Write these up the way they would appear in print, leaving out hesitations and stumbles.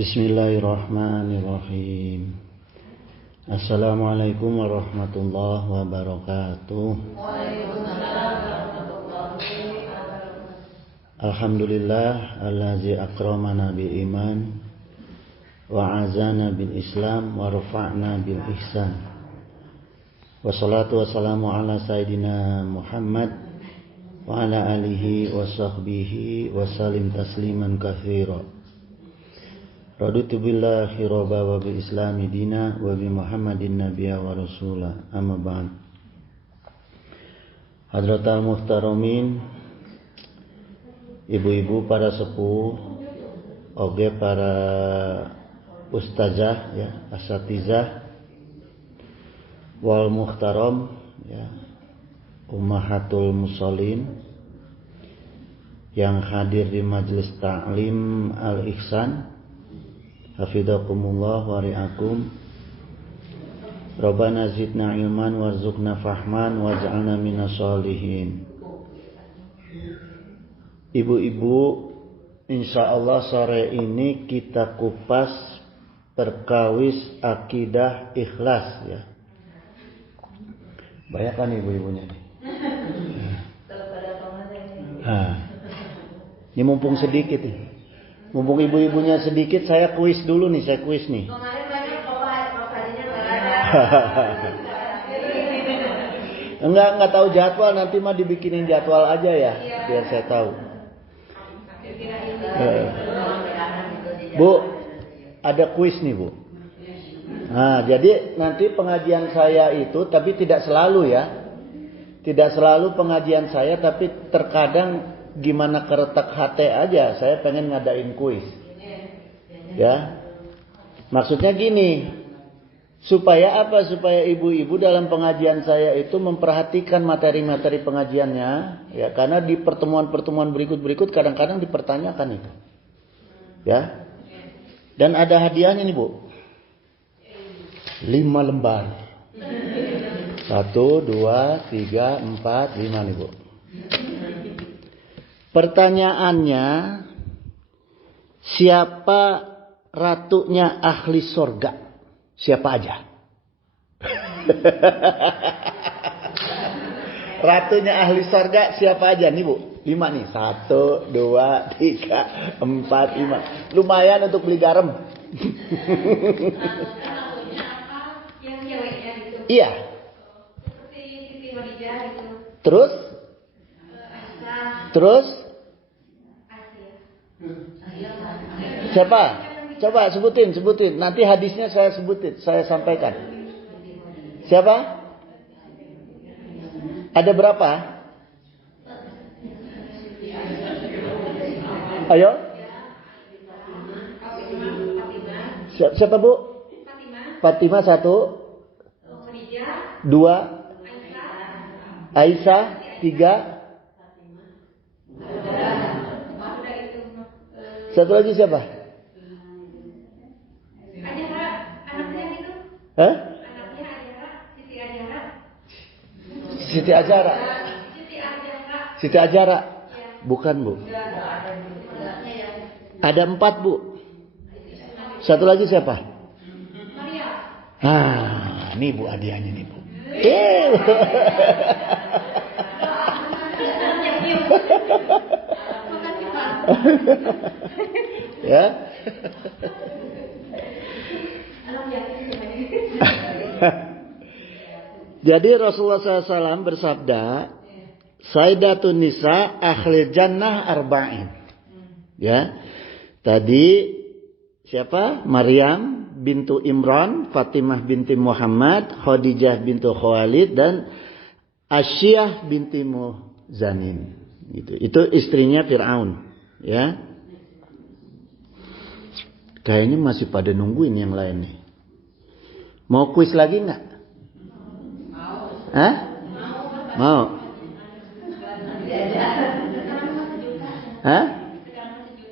Bismillahirrahmanirrahim. Assalamualaikum warahmatullahi wabarakatuh. Alhamdulillah allazi akramana bil iman wa azana bil islam wa rafa'na bil ihsan. Wassalatu wassalamu ala sayyidina Muhammad wa ala alihi wa sahbihi wa salim tasliman katsira. Raditu billahi robba wa bil islami dina wa bi Muhammadin nabiyya wa rasula. Amma ba'd. Hadratal muhtaramin, ibu-ibu para sepuh, oge para ustazah ya, asatizah wal muhtaram ya, ummahatul musallin yang hadir di majelis ta'lim Al-Ihsan. Hafizakumullah wa ri'akum. Rabbana zidna ilman warzuqna fahman waj'alna minas sholihin. Ibu-ibu, insyaallah sore ini kita kupas perkawis akidah ikhlas ya. Banyak kan ibu-ibunya nih. Ini mumpung sedikit nih. Mumpung ibu-ibunya sedikit, saya kuis dulu nih, saya kuis nih. Kemarin banyak hadinya nggak ada. Enggak tahu jadwal, nanti mah dibikinin jadwal aja ya, biar saya tahu. Bu, ada kuis nih Bu. Nah, jadi nanti pengajian saya itu, tapi tidak selalu ya. Tidak selalu pengajian saya, tapi terkadang gimana keretak hati aja, saya pengen ngadain kuis. Ya. Maksudnya gini, supaya apa? Supaya ibu-ibu dalam pengajian saya itu memperhatikan materi-materi pengajiannya, ya, karena di pertemuan-pertemuan berikut-berikut kadang-kadang dipertanyakan itu. Ya. Dan ada hadiahnya nih, Bu. 5 lembar. 1, 2, 3, 4, 5 nih, Bu. Pertanyaannya, siapa ratunya ahli surga? Siapa aja? Ratunya ahli surga siapa aja nih Bu? 5 nih. 1, 2, 3, 4, 5. Lumayan untuk beli garam. Yang ceweknya gitu. Iya. Seperti Siti Khadijah gitu. Terus? Terus? Siapa? Coba sebutin. Nanti hadisnya saya sebutin, saya sampaikan. Siapa? Ada berapa? Ayo. Siapa Bu? Fatimah 1. 2. Aisyah 3. Satu lagi siapa? Ajara, anaknya gitu. Hah? Anaknya Ajara, Siti Ajara. Siti Ajara. Siti Ajara. Bukan Bu. Ada 4 Bu. Satu lagi siapa? Maria. Nih Bu hadiahnya nih Bu. Ya. Jadi Rasulullah SAW bersabda, Sayyidatun Nisa ahlil jannah arba'in. Ya. Tadi siapa? Maryam bintu Imran, Fatimah binti Muhammad, Khadijah bintu Khuwailid, dan Asyiyah binti Muzanin. Gitu. Itu istrinya Fir'aun. Ya. Kayaknya masih pada nungguin yang lain nih. Mau kuis lagi nggak? Hah? Mau. Hah?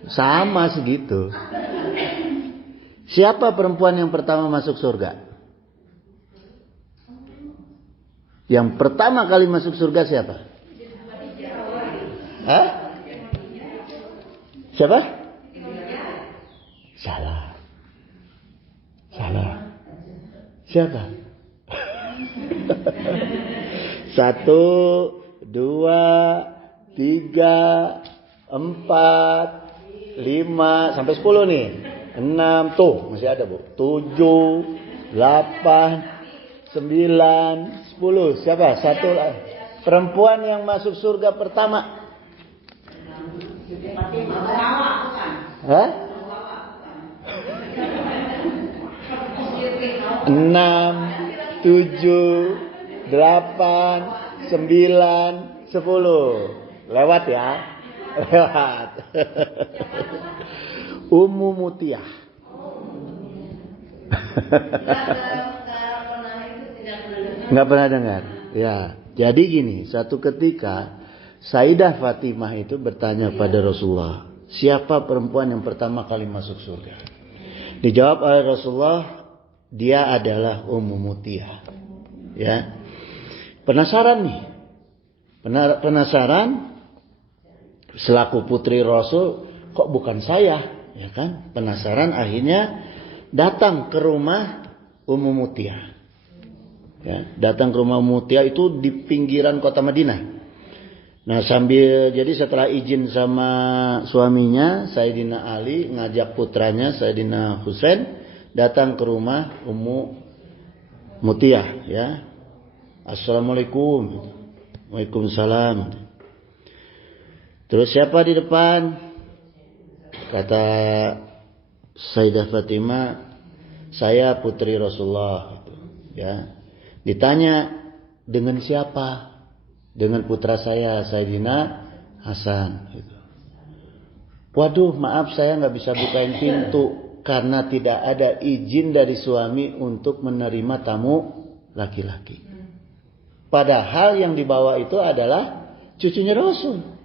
Sama segitu. Siapa perempuan yang pertama masuk surga? Yang pertama kali masuk surga siapa? Hah? Siapa? Salah. Salah. Siapa? 1, 2, 3, 4, 5 sampai 10 nih. 6 tuh masih ada, Bu. 7, 8, 9, 10. Siapa? Satu perempuan yang masuk surga pertama. Hah? 6, 7, 8, 9, 10. Lewat ya. Lewat. Ummu Mutiah. Nggak pernah dengar. Ya, jadi gini, satu ketika Sayyidah Fatimah itu bertanya pada Rasulullah, siapa perempuan yang pertama kali masuk surga? Dijawab oleh Rasulullah, dia adalah Ummu Mutiah. Ya, penasaran nih, penasaran. Selaku putri Rasul, kok bukan saya? Ya kan? Penasaran, akhirnya datang ke rumah Ummu Mutiah. Ya, datang ke rumah Ummu Mutiah itu di pinggiran kota Madinah. Nah, jadi setelah izin sama suaminya Sayyidina Ali, ngajak putranya Sayyidina Husain datang ke rumah Ummu Mutiah. Ya, Assalamualaikum. Waalaikumsalam. Terus siapa di depan? Kata Sayyidah Fatimah, saya putri Rasulullah. Ya, ditanya dengan siapa? Dengan putra saya, Sayyidina Hasan. Waduh, maaf saya nggak bisa bukain pintu karena tidak ada izin dari suami untuk menerima tamu laki-laki. Padahal yang dibawa itu adalah cucunya Rasul.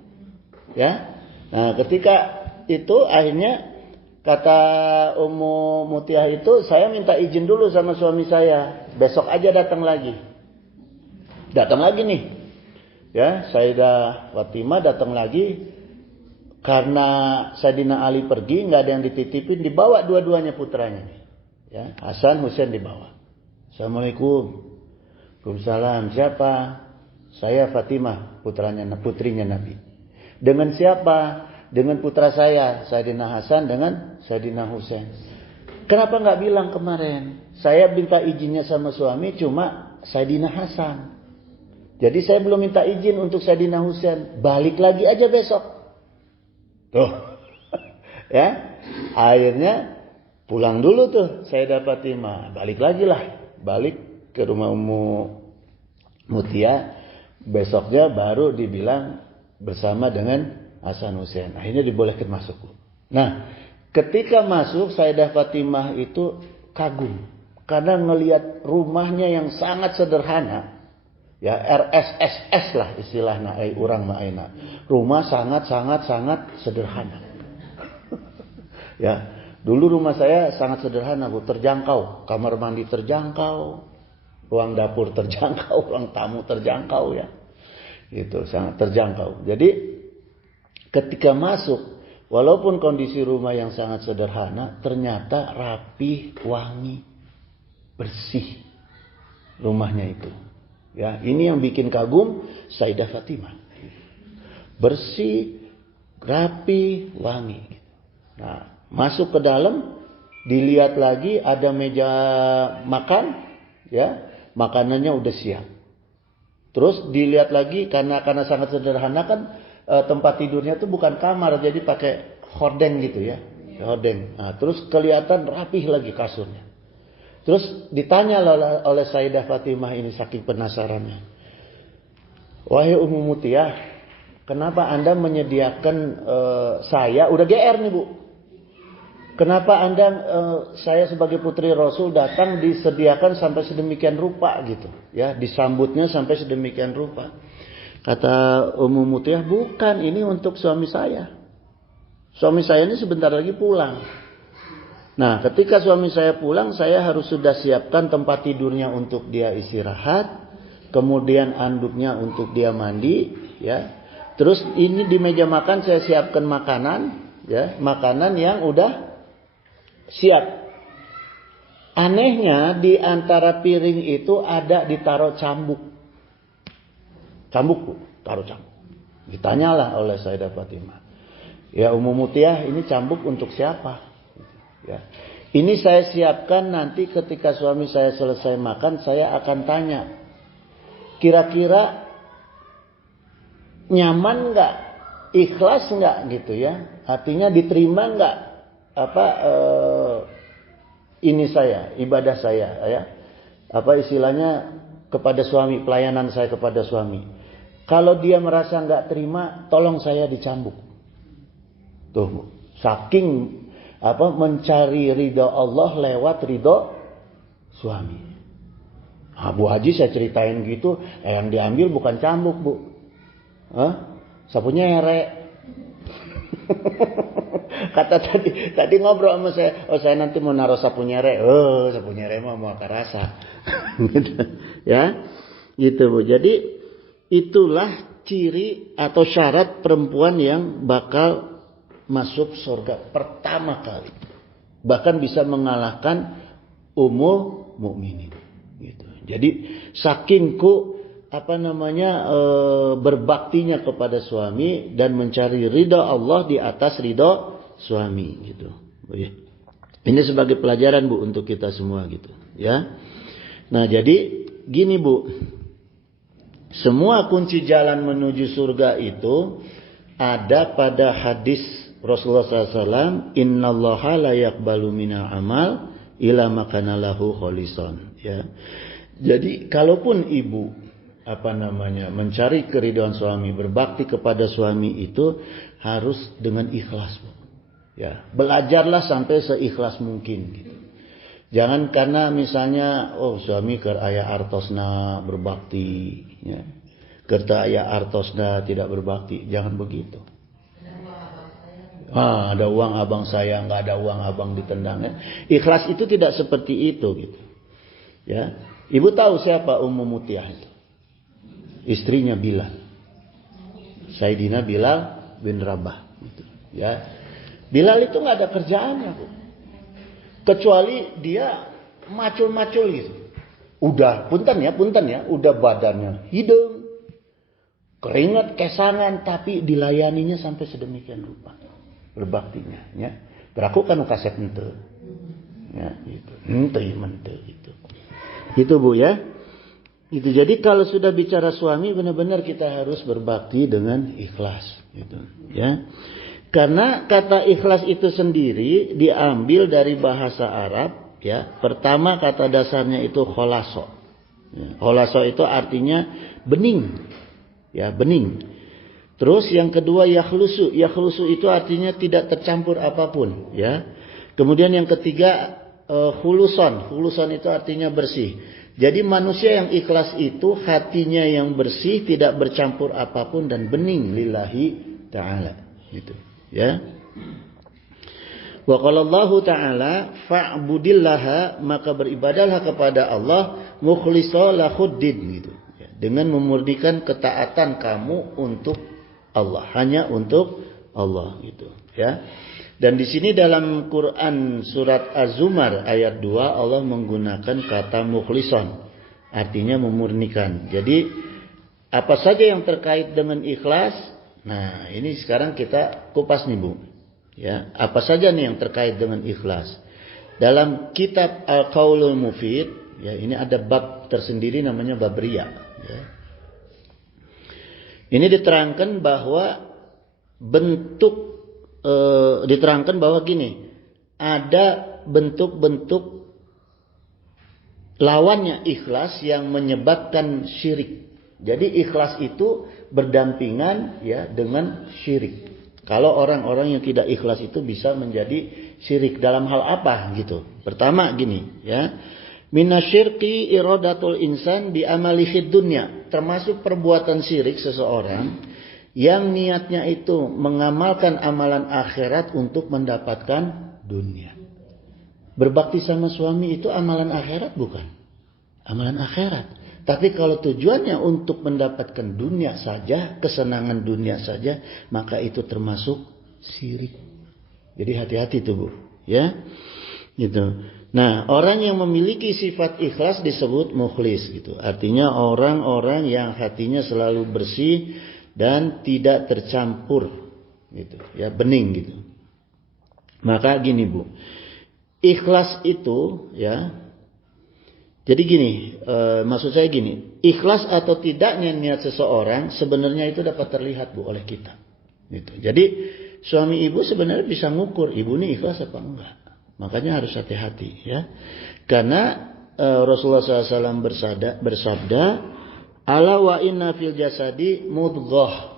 Ya, nah ketika itu akhirnya kata Ummu Mutiah itu, saya minta izin dulu sama suami saya, besok aja datang lagi. Datang lagi nih, ya Sayyidah Fatimah datang lagi karena Sayyidina Ali pergi, nggak ada yang dititipin, dibawa dua-duanya putranya nih. Ya, Hasan Husain dibawa. Assalamualaikum. Waalaikumsalam. Siapa? Saya Fatimah, putrinya Nabi. Dengan siapa? Dengan putra saya, Sayyidina Hasan dengan Sayyidina Husain. Kenapa nggak bilang kemarin? Saya minta izinnya sama suami, cuma Sayyidina Hasan. Jadi saya belum minta izin untuk Sayyidina Husain. Balik lagi aja besok. Tuh. Ya. Akhirnya pulang dulu tuh Sayyidah Fatimah. Balik lagi lah. Balik ke rumah Ummu Mutiah. Besoknya baru dibilang bersama dengan Hasan Husain. Akhirnya dibolehkan masuk. Nah, ketika masuk Sayyidah Fatimah itu kagum karena ngelihat rumahnya yang sangat sederhana. Ya, RSSS lah istilahnya urang ma'aina. Rumah sangat sederhana. Ya, dulu rumah saya sangat sederhana, Bu, terjangkau, kamar mandi terjangkau, ruang dapur terjangkau, ruang tamu terjangkau ya. Itu sangat terjangkau. Jadi ketika masuk, walaupun kondisi rumah yang sangat sederhana, ternyata rapi, wangi, bersih rumahnya itu. Ya, ini yang bikin kagum Sayyidah Fatimah. Bersih, rapi, wangi. Nah, masuk ke dalam, dilihat lagi ada meja makan, ya, makanannya udah siap. Terus dilihat lagi karena sangat sederhana kan, tempat tidurnya tuh bukan kamar, jadi pakai hordeng gitu ya, hordeng. Nah, terus kelihatan rapih lagi kasurnya. Terus ditanya oleh Sayyidah Fatimah ini saking penasarannya, wahai Ummu Mutiah, kenapa Anda menyediakan saya, udah GR nih Bu, kenapa Anda saya sebagai putri Rasul datang disediakan sampai sedemikian rupa gitu, ya, disambutnya sampai sedemikian rupa. Kata Ummu Mutiah, bukan, ini untuk suami saya. Suami saya ini sebentar lagi pulang. Nah, ketika suami saya pulang, saya harus sudah siapkan tempat tidurnya untuk dia istirahat, kemudian anduknya untuk dia mandi, ya. Terus ini di meja makan saya siapkan makanan, ya, makanan yang udah siap. Anehnya di antara piring itu ada ditaruh cambuk. Cambuk Bu, taruh cambuk. Ditanyalah oleh Sayyidah Fatimah. Ya Ummu Mutiyah, ini cambuk untuk siapa? Ya. Ini saya siapkan nanti ketika suami saya selesai makan, saya akan tanya. Kira-kira nyaman nggak? Ikhlas nggak gitu ya? Artinya diterima nggak? Ini saya, ibadah saya, ya. Apa istilahnya kepada suami, pelayanan saya kepada suami. Kalau dia merasa nggak terima, tolong saya dicambuk. Tuh, saking mencari ridho Allah lewat ridho suami. Nah, Bu Haji saya ceritain gitu, yang diambil bukan cambuk Bu, sapu nyerek. Kata tadi ngobrol sama saya, saya nanti mau naruh sapu nyerek. Sapu nyerek mah mau rasa. Gitu. Ya, gitu Bu. Jadi itulah ciri atau syarat perempuan yang bakal masuk surga pertama kali. Bahkan bisa mengalahkan Ummul Mukminin. Gitu. Jadi saking berbaktinya kepada suami dan mencari ridha Allah di atas ridha suami gitu. Ini sebagai pelajaran Bu untuk kita semua gitu, ya. Nah, jadi gini Bu. Semua kunci jalan menuju surga itu ada pada hadis Rasulullah SAW, innallaha la yaqbalu minal amal ila makana lahu kholisan, ya. Jadi kalaupun ibu mencari keridhaan suami, berbakti kepada suami itu harus dengan ikhlas, Bu. Ya, belajarlah sampai seikhlas mungkin gitu. Jangan karena misalnya suami keur aya artosna berbakti, ya. Keur teu aya artosna tidak berbakti, jangan begitu. Ada uang abang saya, enggak ada uang abang ditendang, ya. Ikhlas itu tidak seperti itu gitu. Ya. Ibu tahu siapa Ummu Mutiyah itu? Istrinya Bilal. Sayyidina Bilal bin Rabah gitu, ya. Bilal itu nggak ada kerjaannya, Bu. Kecuali dia macul-macul gitu. Udah, punten ya, udah badannya hidung, keringat kesangan, tapi dilayaninya sampai sedemikian rupa. Berbaktinya, ya. Beraku kan kaset ente. Ya, gitu. Mente gitu. Gitu Bu ya. Itu jadi kalau sudah bicara suami benar-benar kita harus berbakti dengan ikhlas gitu, ya. Karena kata ikhlas itu sendiri diambil dari bahasa Arab, ya. Pertama kata dasarnya itu kholaso. Ya, kholaso itu artinya bening. Ya, bening. Terus yang kedua yakhlusu. Yakhlusu itu artinya tidak tercampur apapun, ya. Kemudian yang ketiga khuluson. Khuluson itu artinya bersih. Jadi manusia yang ikhlas itu hatinya yang bersih, tidak bercampur apapun dan bening lillahi ta'ala. Gitu. Ya. Wa qala Allah Ta'ala fa'budillaha, maka beribadahlah kepada Allah mukhlishal lahuddin gitu. Ya. Dengan memurnikan ketaatan kamu untuk Allah, hanya untuk Allah gitu, ya. Dan di sini dalam Quran surat Az-Zumar ayat 2 Allah menggunakan kata mukhlishon, artinya memurnikan. Jadi apa saja yang terkait dengan ikhlas, nah ini sekarang kita kupas nih Bu. Ya, apa saja nih yang terkait dengan ikhlas? Dalam kitab Al-Qaulul Mufid, ya ini ada bab tersendiri namanya bab riya. Ya. Ini diterangkan bahwa diterangkan bahwa gini, ada bentuk-bentuk lawannya ikhlas yang menyebabkan syirik. Jadi ikhlas itu berdampingan ya dengan syirik. Kalau orang-orang yang tidak ikhlas itu bisa menjadi syirik dalam hal apa gitu. Pertama gini ya. Minasyirki iradatul insan bi amali fid dunya. Termasuk perbuatan syirik seseorang yang niatnya itu mengamalkan amalan akhirat untuk mendapatkan dunia. Berbakti sama suami itu amalan akhirat bukan? Amalan akhirat. Tapi kalau tujuannya untuk mendapatkan dunia saja, kesenangan dunia saja, maka itu termasuk syirik. Jadi hati-hati tuh Bu, ya. Gitu. Nah, orang yang memiliki sifat ikhlas disebut mukhlis gitu. Artinya orang-orang yang hatinya selalu bersih dan tidak tercampur gitu, ya, bening gitu. Maka gini, Bu. Ikhlas itu, ya. Jadi gini, maksud saya gini, ikhlas atau tidaknya niat seseorang sebenarnya itu dapat terlihat, Bu, oleh kita. Gitu. Jadi suami ibu sebenarnya bisa ngukur ibu ini ikhlas apa enggak. Makanya harus hati-hati, ya. Karena Rasulullah SAW bersabda, ala wa inna fil jasadi mudghah.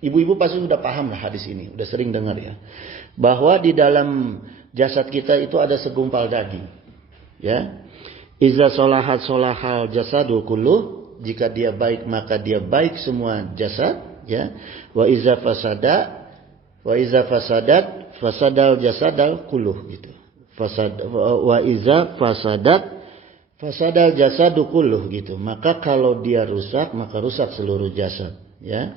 Ibu-ibu pasti sudah paham lah hadis ini, udah sering dengar ya. Bahwa di dalam jasad kita itu ada segumpal daging. Ya. Iza solahat solahal jasadu kulluh. Jika dia baik maka dia baik semua jasad. Ya. Wa iza fasadat fasadal jasadal kulluh gitu. Wa iza fasadal jasadu kulluh gitu. Maka kalau dia rusak maka rusak seluruh jasad, ya.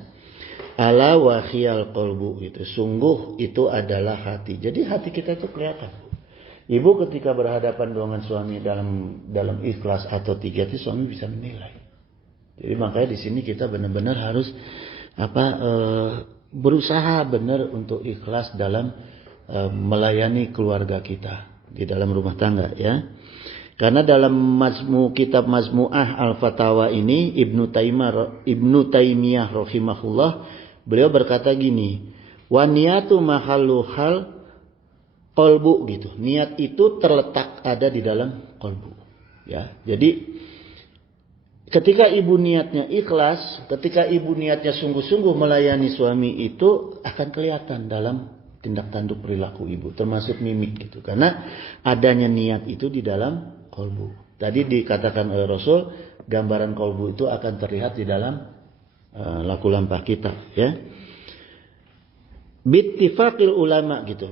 Ala wa khiyal qalbu gitu. Sungguh itu adalah hati. Jadi hati kita itu kelihatan. Ibu ketika berhadapan dengan suami dalam ikhlas atau tiga itu suami bisa menilai. Jadi makanya di sini kita benar-benar harus berusaha benar untuk ikhlas dalam melayani keluarga kita di dalam rumah tangga, ya. Karena dalam kitab Majmu'ah Al-Fatawa ini Ibnu Taimiyah rahimahullah beliau berkata gini, wa niyatu mahallu hal qalbu gitu. Niat itu terletak ada di dalam qalbu, ya. Jadi ketika ibu niatnya ikhlas, ketika ibu niatnya sungguh-sungguh melayani suami itu akan kelihatan dalam tindak tanduk perilaku ibu, termasuk mimik gitu. Karena adanya niat itu di dalam qalbu. Tadi dikatakan oleh Rasul, gambaran qalbu itu akan terlihat di dalam laku lampah kita, ya. Bittifaqil ulama gitu.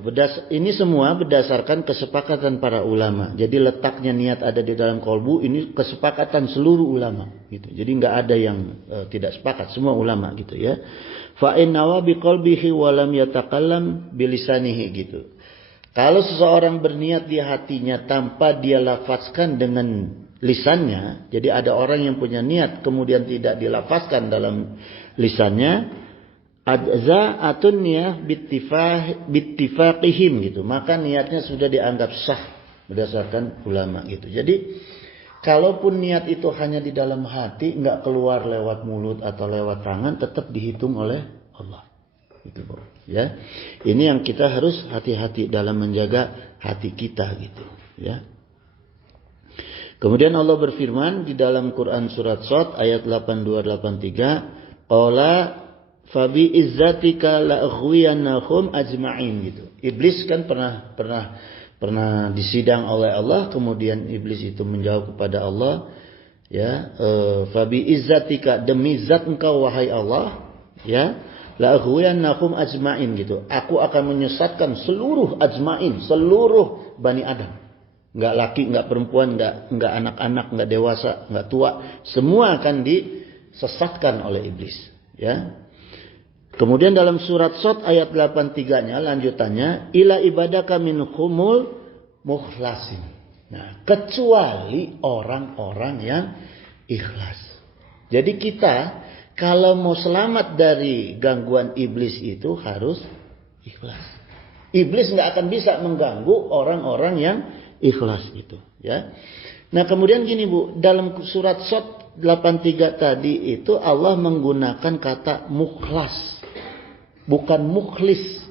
Ini semua berdasarkan kesepakatan para ulama. Jadi letaknya niat ada di dalam qalbu ini kesepakatan seluruh ulama gitu. Jadi nggak ada yang tidak sepakat, semua ulama gitu, ya. Fa innawa biqalbihi wa lam yatakallam bilisanihi gitu. Kalau seseorang berniat di hatinya tanpa dia lafazkan dengan lisannya, jadi ada orang yang punya niat kemudian tidak dilafazkan dalam lisannya, adza'atun niyah bittifaqihim gitu. Maka niatnya sudah dianggap sah berdasarkan ulama gitu. Jadi kalaupun niat itu hanya di dalam hati, nggak keluar lewat mulut atau lewat tangan, tetap dihitung oleh Allah. Gitu, ya. Ini yang kita harus hati-hati dalam menjaga hati kita gitu, ya. Kemudian Allah berfirman di dalam Quran surat Shad ayat 82-83, qala fabi izzatika la aghwiyannahum ajma'in gitu. Iblis kan pernah disidang oleh Allah, kemudian iblis itu menjawab kepada Allah, ya, fabi izzatika, demi zat engkau wahai Allah, ya, la aghwiyannahum ajma'in gitu. Aku akan menyesatkan seluruh ajma'in, seluruh Bani Adam. Enggak laki, enggak perempuan, enggak anak-anak, enggak dewasa, enggak tua, semua akan disesatkan oleh iblis, ya. Kemudian dalam surat Shad ayat 83-nya lanjutannya, ila ibadaka minhumul mukhlasin. Nah, kecuali orang-orang yang ikhlas. Jadi kita kalau mau selamat dari gangguan iblis itu harus ikhlas. Iblis nggak akan bisa mengganggu orang-orang yang ikhlas itu, ya. Nah, kemudian gini, Bu, dalam surat Shad 83 tadi itu Allah menggunakan kata mukhlas, bukan mukhlis.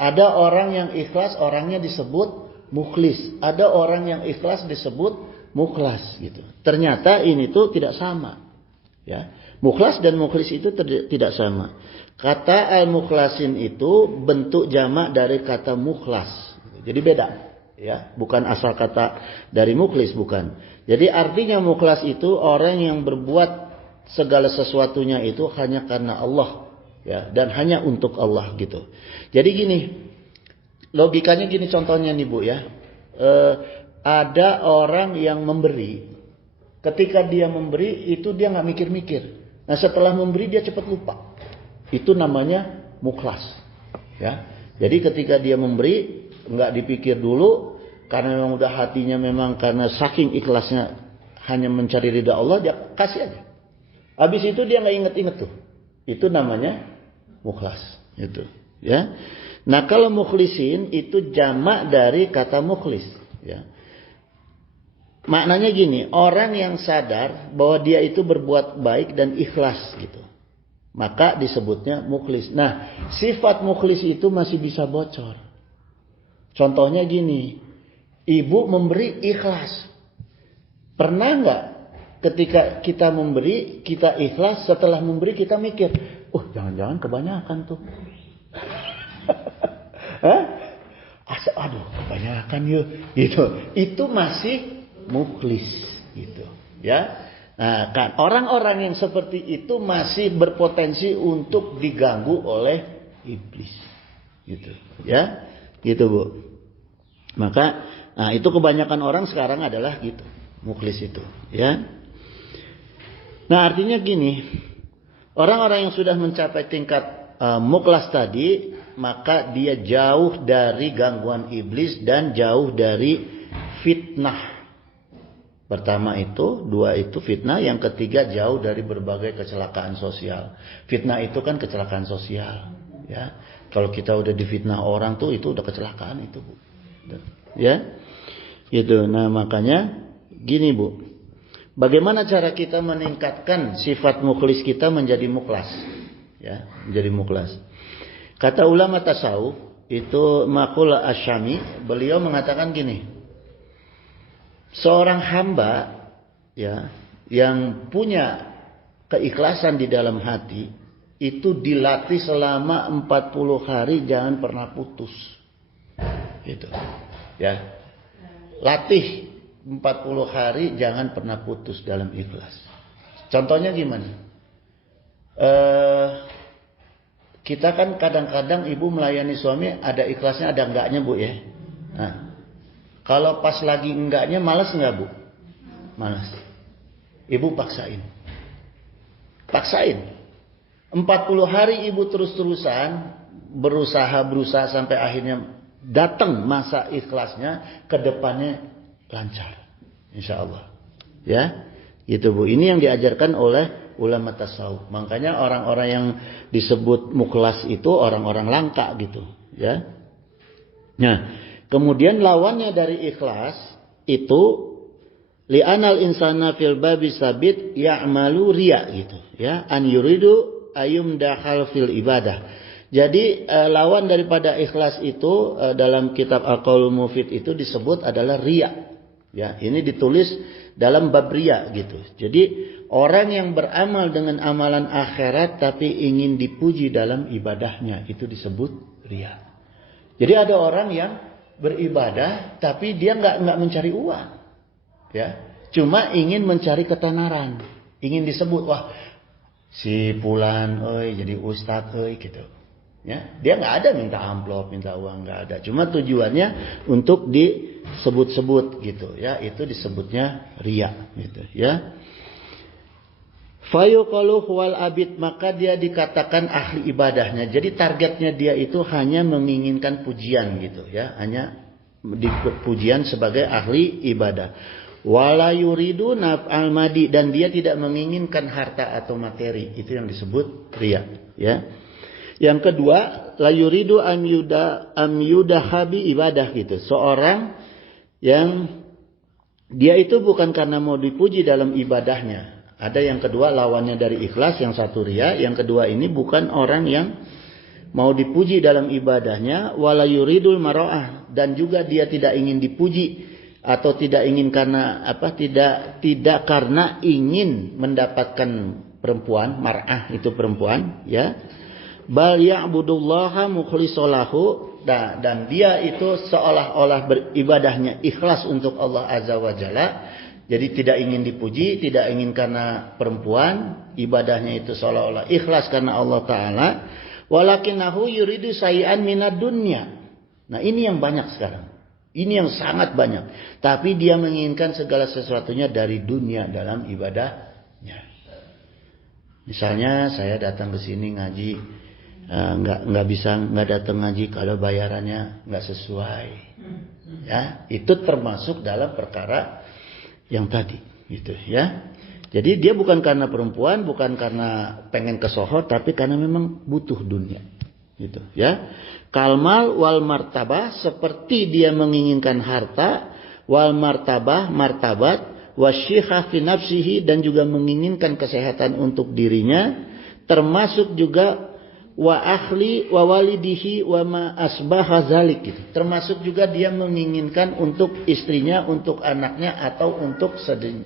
Ada orang yang ikhlas, orangnya disebut mukhlis. Ada orang yang ikhlas disebut mukhlas gitu. Ternyata ini tuh tidak sama, ya. Mukhlas dan mukhlis itu tidak sama. Kata al-mukhlasin itu bentuk jamak dari kata mukhlas. Jadi beda, ya. Bukan asal kata dari mukhlis, bukan. Jadi artinya mukhlas itu orang yang berbuat segala sesuatunya itu hanya karena Allah, ya, dan hanya untuk Allah gitu. Jadi gini, logikanya gini contohnya nih, Bu, ya. Ada orang yang memberi. Ketika dia memberi itu dia nggak mikir-mikir. Nah, setelah memberi dia cepat lupa. Itu namanya mukhlas, ya. Jadi ketika dia memberi nggak dipikir dulu, karena memang udah hatinya memang karena saking ikhlasnya hanya mencari ridha Allah, dia kasih aja. Habis itu dia nggak inget-inget tuh. Itu namanya mukhlas. Itu, ya. Nah kalau mukhlisin itu jamak dari kata mukhlis. Ya. Maknanya gini, orang yang sadar bahwa dia itu berbuat baik dan ikhlas gitu. Maka disebutnya mukhlis. Nah, sifat mukhlis itu masih bisa bocor. Contohnya gini, ibu memberi ikhlas. Pernah nggak ketika kita memberi, kita ikhlas, setelah memberi kita mikir, jangan-jangan kebanyakan tuh. Hah? Aduh, kebanyakan yuk. Gitu. Itu masih mukhlis gitu, ya. Nah, kan orang-orang yang seperti itu masih berpotensi untuk diganggu oleh iblis, gitu, ya, gitu Bu. Maka, nah itu kebanyakan orang sekarang adalah gitu, mukhlis itu, ya. Nah artinya gini, orang-orang yang sudah mencapai tingkat mukhlas tadi, maka dia jauh dari gangguan iblis dan jauh dari fitnah. Pertama itu, dua itu fitnah, yang ketiga jauh dari berbagai kecelakaan sosial. Fitnah itu kan kecelakaan sosial, ya. Kalau kita udah difitnah orang tuh itu udah kecelakaan itu, Bu. Ya. Itu. Nah, makanya gini, Bu. Bagaimana cara kita meningkatkan sifat mukhlis kita menjadi mukhlas? Ya, menjadi mukhlas. Kata ulama tasawuf, itu Maqul Asyami, beliau mengatakan gini. Seorang hamba ya yang punya keikhlasan di dalam hati itu dilatih selama 40 hari jangan pernah putus. Gitu. Ya. Latih 40 hari jangan pernah putus dalam ikhlas. Contohnya gimana? Kita kan kadang-kadang ibu melayani suami ada ikhlasnya ada enggaknya, Bu, ya. Nah, kalau pas lagi enggaknya malas enggak, Bu? Malas. Ibu paksain. Paksain. 40 hari ibu terus-terusan berusaha sampai akhirnya datang masa ikhlasnya, ke depannya lancar. Insya Allah. Ya. Gitu, Bu. Ini yang diajarkan oleh ulama tasawuf. Makanya orang-orang yang disebut mukhlas itu orang-orang langka gitu, ya. Nah, kemudian lawannya dari ikhlas itu li'anal insana fil babi sabit ya'malu riya gitu, ya. An yuridu ayumdahal fil ibadah. Jadi lawan daripada ikhlas itu dalam kitab Al-Qaulul Mufid itu disebut adalah riya. Ya, ini ditulis dalam bab riya gitu. Jadi orang yang beramal dengan amalan akhirat tapi ingin dipuji dalam ibadahnya itu disebut riya. Jadi ada orang yang beribadah tapi dia nggak mencari uang, ya, cuma ingin mencari ketenaran, ingin disebut wah si Fulan, jadi ustadz, gitu, ya, dia nggak ada minta amplop, minta uang, nggak ada, cuma tujuannya untuk disebut-sebut gitu, ya, itu disebutnya riya, gitu, ya. Fayuqalu wal abid, maka dia dikatakan ahli ibadahnya. Jadi targetnya dia itu hanya menginginkan pujian gitu, ya, hanya pujian sebagai ahli ibadah. Wala yuridu naf'al madi, dan dia tidak menginginkan harta atau materi. Itu yang disebut riya, ya. Yang kedua, la yuridu am yudahabi ibadah gitu. Seorang yang dia itu bukan karena mau dipuji dalam ibadahnya. Ada yang kedua lawannya dari ikhlas, yang satu riya, yang kedua ini bukan orang yang mau dipuji dalam ibadahnya, wala yuridul mara'ah, dan juga dia tidak ingin dipuji atau tidak ingin karena apa? Tidak karena ingin mendapatkan perempuan, mar'ah itu perempuan, ya. Bal ya'budullaha mukhlishalahu, dan dia itu seolah-olah beribadahnya ikhlas untuk Allah Azza wa Jalla. Jadi tidak ingin dipuji, tidak ingin karena perempuan, ibadahnya itu seolah-olah ikhlas karena Allah Ta'ala. Walakinahu yuridu sayi'an minad dunya. Nah ini yang banyak sekarang. Ini yang sangat banyak. Tapi dia menginginkan segala sesuatunya dari dunia dalam ibadahnya. Misalnya saya datang ke sini ngaji, nggak bisa nggak datang ngaji kalau bayarannya nggak sesuai. Ya, itu termasuk dalam perkara yang tadi, gitu ya. Jadi dia bukan karena perempuan, bukan karena pengen kesohor, tapi karena memang butuh dunia, gitu ya. Kalmal wal martabah, seperti dia menginginkan harta, wal martabah, martabat, wasyihah fi nafsihi, dan juga menginginkan kesehatan untuk dirinya, termasuk juga wa akhli wa walidihi wa ma asbaha zalik, gitu. Termasuk juga dia menginginkan untuk istrinya, untuk anaknya, atau untuk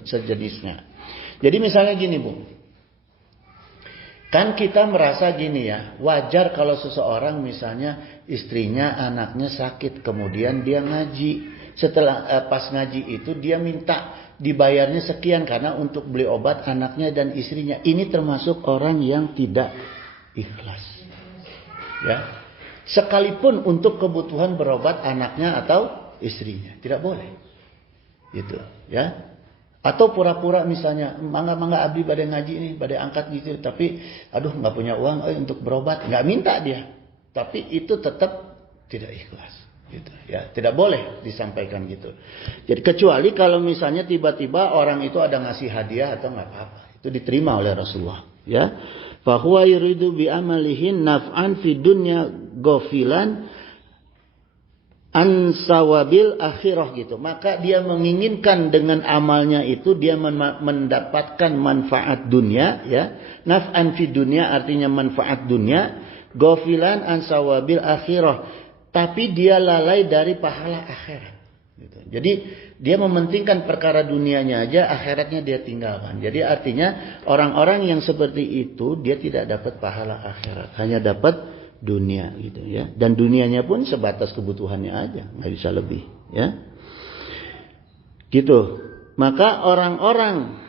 sejenisnya. Jadi misalnya gini, Bu. Kan kita merasa gini ya, wajar kalau seseorang misalnya istrinya, anaknya sakit, kemudian dia ngaji. Setelah pas ngaji itu dia minta dibayarnya sekian karena untuk beli obat anaknya dan istrinya. Ini termasuk orang yang tidak ikhlas. Ya. Sekalipun untuk kebutuhan berobat anaknya atau istrinya, tidak boleh. Gitu, ya. Atau pura-pura misalnya, mangga abdi pada ngaji nih, pada angkat gitu, tapi aduh nggak punya uang untuk berobat, nggak minta dia, tapi itu tetap tidak ikhlas, gitu ya, tidak boleh disampaikan gitu. Jadi kecuali kalau misalnya tiba-tiba orang itu ada ngasih hadiah atau nggak apa-apa, itu diterima oleh Rasulullah, ya. Fahuwa yuridu bi amalihin naf'an fi dunya ghafilan ansawabil akhirah, gitu. Maka dia menginginkan dengan amalnya itu dia mendapatkan manfaat dunia, ya. Naf'an fi dunia artinya manfaat dunia, ghafilan ansawabil akhirah, tapi dia lalai dari pahala akhirat, gitu. Jadi dia mementingkan perkara dunianya aja, akhiratnya dia tinggalkan. Jadi artinya orang-orang yang seperti itu dia tidak dapat pahala akhirat, hanya dapat dunia, gitu ya. Dan dunianya pun sebatas kebutuhannya aja, nggak bisa lebih, ya. Gitu. Maka orang-orang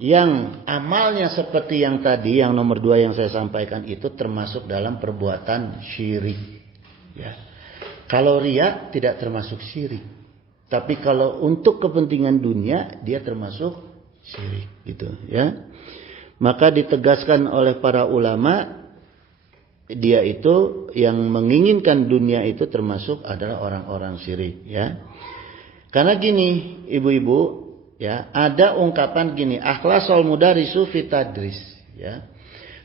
yang amalnya seperti yang tadi, yang nomor 2 yang saya sampaikan itu termasuk dalam perbuatan syirik, ya. Kalau riya tidak termasuk syirik, tapi kalau untuk kepentingan dunia dia termasuk syirik, gitu ya. Maka ditegaskan oleh para ulama, dia itu yang menginginkan dunia itu termasuk adalah orang-orang syirik, ya. Karena gini, ibu-ibu, ya, ada ungkapan gini, akhlasul mudarisu fi tadris, ya.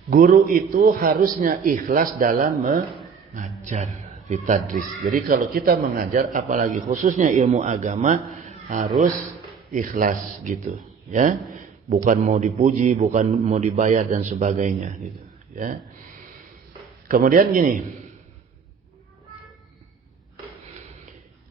Guru itu harusnya ikhlas dalam mengajar, fi tadris. Jadi kalau kita mengajar, apalagi khususnya ilmu agama, harus ikhlas, gitu, ya. Bukan mau dipuji, bukan mau dibayar dan sebagainya, gitu, ya. Kemudian gini,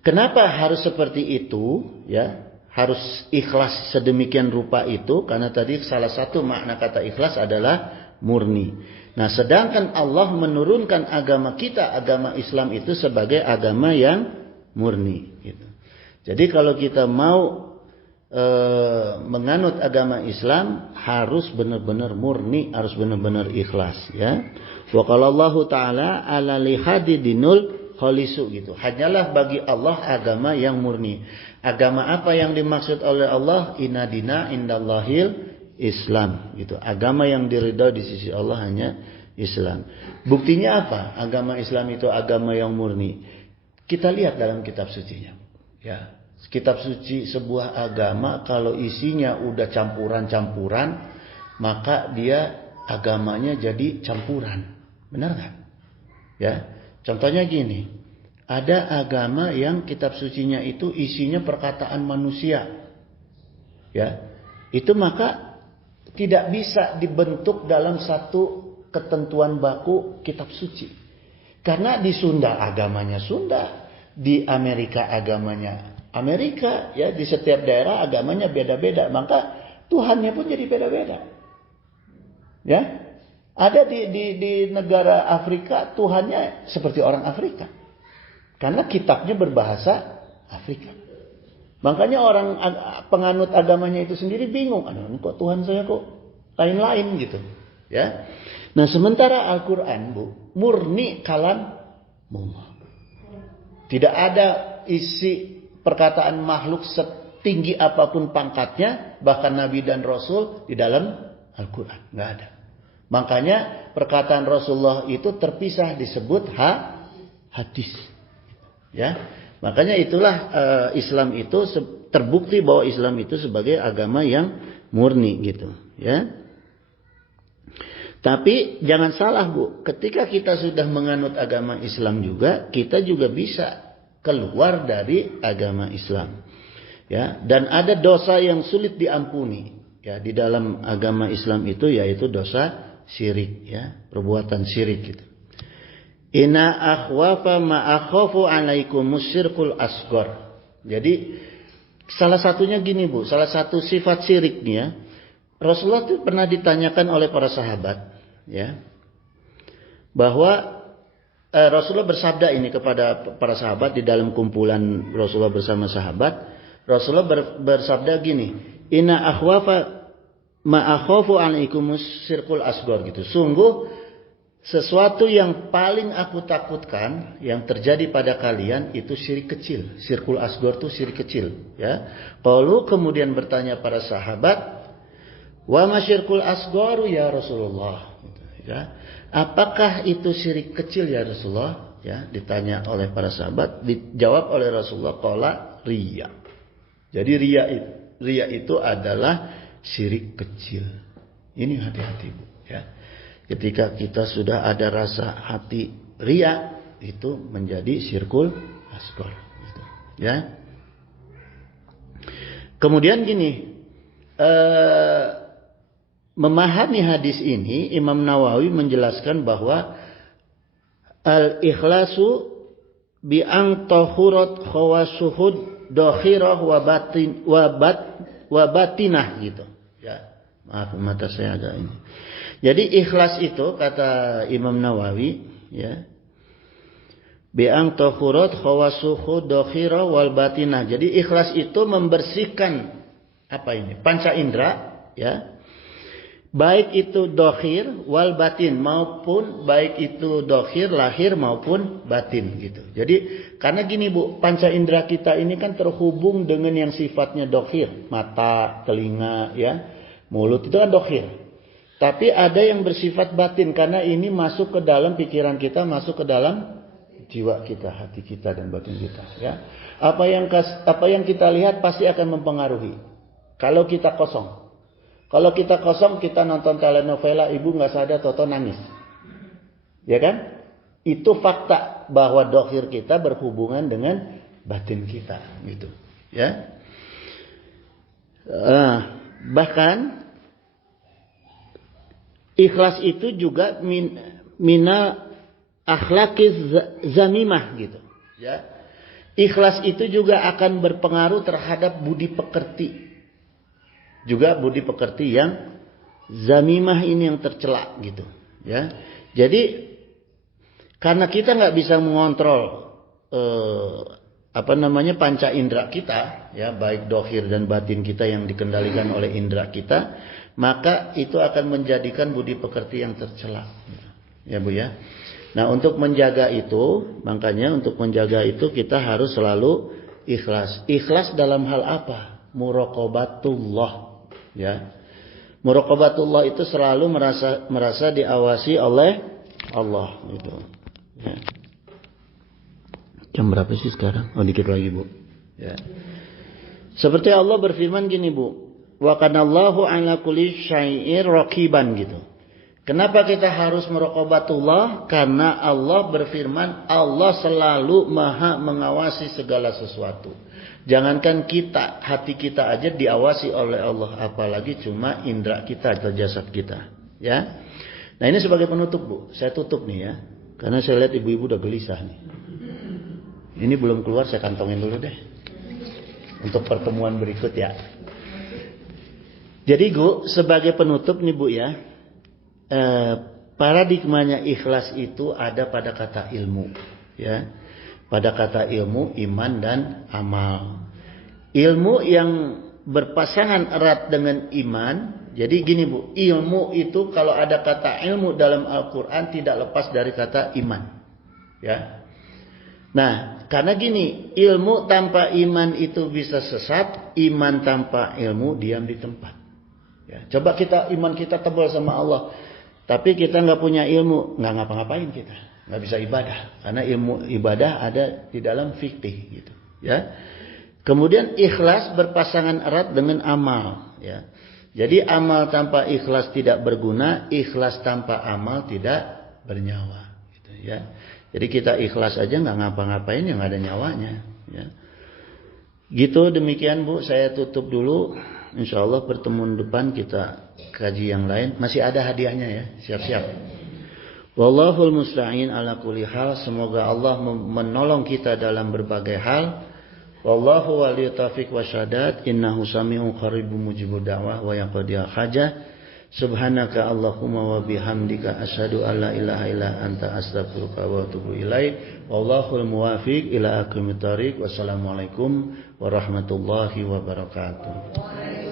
kenapa harus seperti itu, ya? Harus ikhlas sedemikian rupa itu, karena tadi salah satu makna kata ikhlas adalah murni. Nah, sedangkan Allah menurunkan agama kita, agama Islam itu sebagai agama yang murni, gitu. Jadi kalau kita mau menganut agama Islam harus benar-benar murni, harus benar-benar ikhlas, ya. Wa qala Allah taala ala lihadi dinul khalisu, gitu. Hanyalah bagi Allah agama yang murni. Agama apa yang dimaksud oleh Allah? Inna dina indallahil Islam, gitu. Agama yang diridhoi di sisi Allah hanya Islam. Buktinya apa? Agama Islam itu agama yang murni. Kita lihat dalam kitab sucinya, ya. Kitab suci sebuah agama kalau isinya udah campuran-campuran, maka dia agamanya jadi campuran. Benar nggak? Ya. Contohnya gini, ada agama yang kitab sucinya itu isinya perkataan manusia, ya. Itu maka tidak bisa dibentuk dalam satu ketentuan baku kitab suci. Karena di Sunda agamanya Sunda, di Amerika agamanya Amerika, ya, di setiap daerah agamanya beda-beda, maka Tuhannya pun jadi beda-beda. Ya, ada di negara Afrika Tuhannya seperti orang Afrika, karena kitabnya berbahasa Afrika. Makanya orang penganut agamanya itu sendiri bingung, aduh, kok Tuhan saya kok lain-lain, gitu, ya. Nah, sementara Al-Quran, Bu, murni kalam Allah. Tidak ada isi perkataan makhluk setinggi apapun pangkatnya, bahkan Nabi dan Rasul di dalam Al-Quran. Nggak ada. Makanya perkataan Rasulullah itu terpisah disebut hadis. Ya. Makanya itulah Islam itu terbukti bahwa Islam itu sebagai agama yang murni gitu, ya. Tapi jangan salah, Bu, ketika kita sudah menganut agama Islam juga, kita juga bisa keluar dari agama Islam. Ya, dan ada dosa yang sulit diampuni, ya, di dalam agama Islam itu, yaitu dosa syirik, ya, perbuatan syirik gitu. Inna akhwafa ma akhafu alaikum musyirkul asghar. Jadi salah satunya gini, Bu, salah satu sifat syirik nih, ya. Rasulullah itu pernah ditanyakan oleh para sahabat, ya, bahwa Rasulullah bersabda ini kepada para sahabat di dalam kumpulan Rasulullah bersama sahabat. Rasulullah bersabda gini, inna akhwafa ma akhafu alaikumus syirkul asghar gitu. Sungguh sesuatu yang paling aku takutkan yang terjadi pada kalian itu syirik kecil. Syirkul asghar itu syirik kecil, ya. Qalu, kemudian bertanya para sahabat, wa ma syirkul asghar ya Rasulullah, ya. Apakah itu syirik kecil ya Rasulullah? Ya, ditanya oleh para sahabat, dijawab oleh Rasulullah, qala riya. Jadi riya itu adalah syirik kecil. Ini hati-hati, Bu, ya. Ketika kita sudah ada rasa hati riya, itu menjadi syirkul asghar gitu, ya. Kemudian gini, memahami hadis ini, Imam Nawawi menjelaskan bahwa al-ikhlasu bi an tahurat khawasuhud dokhirah wa batinah gitu, ya. Maaf, mata saya agak ini. Jadi ikhlas itu kata Imam Nawawi, ya, bi an tahurat khawasuhud dokhirah wal batinah. Jadi ikhlas itu membersihkan apa ini? Panca indera, ya. Baik itu dokhir wal batin, maupun baik itu dokhir lahir maupun batin gitu. Jadi karena gini, Bu, panca indera kita ini kan terhubung dengan yang sifatnya dokhir, mata, telinga, ya, mulut, itu kan dokhir. Tapi ada yang bersifat batin karena ini masuk ke dalam pikiran kita, masuk ke dalam jiwa kita, hati kita dan batin kita, ya. Apa yang kita lihat pasti akan mempengaruhi. Kalau kita kosong. Kalau kita kosong, kita nonton telenovela, ibu nggak sadar, toto nangis, ya kan? Itu fakta bahwa dokhir kita berhubungan dengan batin kita, gitu, ya. Bahkan ikhlas itu juga mina akhlaqiz zamimah, gitu, ya. Ikhlas itu juga akan berpengaruh terhadap budi pekerti. Juga budi pekerti yang zamimah ini yang tercela gitu, ya. Jadi karena kita nggak bisa mengontrol panca indera kita, ya, baik dohir dan batin kita yang dikendalikan oleh indera kita, maka itu akan menjadikan budi pekerti yang tercela, ya, Bu, ya. Nah, untuk menjaga itu, makanya untuk menjaga itu kita harus selalu ikhlas. Ikhlas dalam hal apa? Muraqabatullah. Ya, muraqabatullah itu selalu merasa diawasi oleh Allah itu. Ya. Jam berapa sih sekarang? Oh, dikit lagi, Bu. Ya. Seperti Allah berfirman gini, Bu, wa kanallahu ala kulli syai'in raqiban gitu. Kenapa kita harus muraqabatullah? Karena Allah berfirman, Allah selalu maha mengawasi segala sesuatu. Jangankan kita, hati kita aja diawasi oleh Allah, apalagi cuma indera kita atau jasad kita, ya. Nah, ini sebagai penutup, Bu. Saya tutup nih, ya. Karena saya lihat ibu-ibu udah gelisah nih. Ini belum keluar, saya kantongin dulu deh. Untuk pertemuan berikut, ya. Jadi, Bu, sebagai penutup nih, Bu, ya. Paradigmanya ikhlas itu ada pada kata ilmu, ya. Pada kata ilmu, iman dan amal. Ilmu yang berpasangan erat dengan iman. Jadi gini, Bu, ilmu itu kalau ada kata ilmu dalam Al-Quran tidak lepas dari kata iman, ya. Nah, karena gini, ilmu tanpa iman itu bisa sesat, iman tanpa ilmu diam di tempat, ya. Coba iman kita tebal sama Allah, Tapi kita nggak punya ilmu, nggak ngapa-ngapain kita, nggak bisa ibadah. Karena ilmu ibadah ada di dalam fikih gitu, ya. Kemudian ikhlas berpasangan erat dengan amal, ya. Jadi amal tanpa ikhlas tidak berguna, ikhlas tanpa amal tidak bernyawa, gitu, ya. Jadi kita ikhlas aja nggak ngapa-ngapain yang ada nyawanya, ya. Gitu, demikian Bu, saya tutup dulu. Insya Allah pertemuan depan kita kaji yang lain. Masih ada hadiahnya ya, siap-siap. Wallahul musta'in ala kulli hal. Semoga Allah menolong kita dalam berbagai hal. Wallahu waliyut taufiq wasyadat. Innahu sami'un qaribun mujibud da'wah wa yaqdiyal hajah. Subhanaka Allahumma wa bihamdika asyhadu an la ilaha illa anta astaghfiruka wa atubu ilaik. Wallahul muwafiq ila aqwamit thoriq. Wassalamualaikum warahmatullahi wabarakatuh.